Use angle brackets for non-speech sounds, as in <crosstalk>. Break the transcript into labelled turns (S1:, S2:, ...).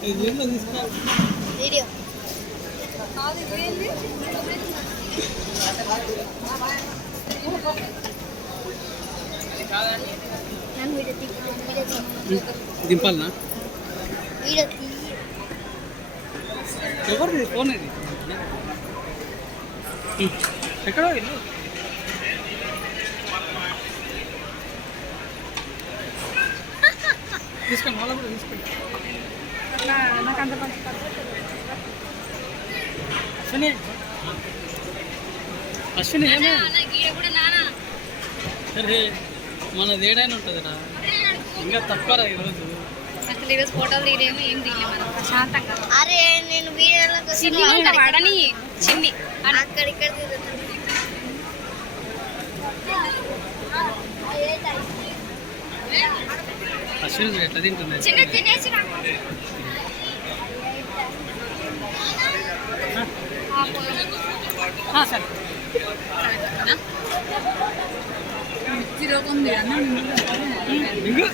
S1: Video
S2: దింపాలనా? ఎవరిది phone ఇది? ఎక్కడో ఇల్లు <laughs> తీసుకోండి వాళ్ళ కూడా తీసుకోండి అశ్విని అశ్విని సరే ఏడైనా ఉంటుందిరా. ఇంకా ఈరోజు?
S3: అసలు ఈరోజు ఫోటోలు ఏం తీయలేము మనం. ప్రశాంతంగా.
S1: అరే నేను వీడియోలోకి
S3: చిన్ని ఉంటే వాడని చిన్ని.
S1: అక్కడ ఇక్కడ తిరుగుతాను
S2: అశ్విని ఎట్లా తింటుంది
S3: చిన్న తినేసి
S2: సరే
S3: సరేనా?
S2: ఇంగు